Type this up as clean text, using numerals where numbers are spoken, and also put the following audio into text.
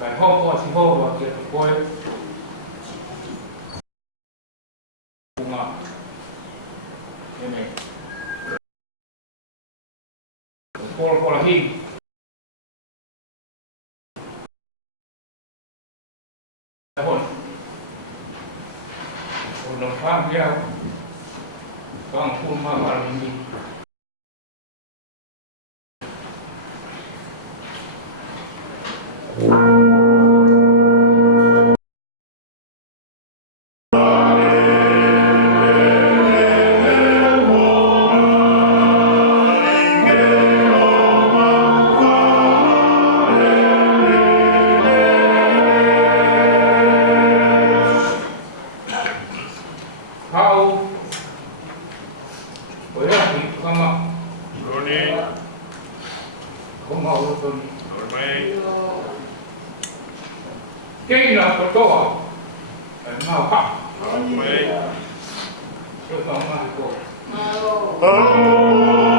cái hôm qua thì hôm và kiện quay cùng ngọc nên này cô là hình hồn hồn đồng pháp nhau còn phun mà là gì how với là gì không ạ không màu được cái là có câu hỏi màu khác được không ạ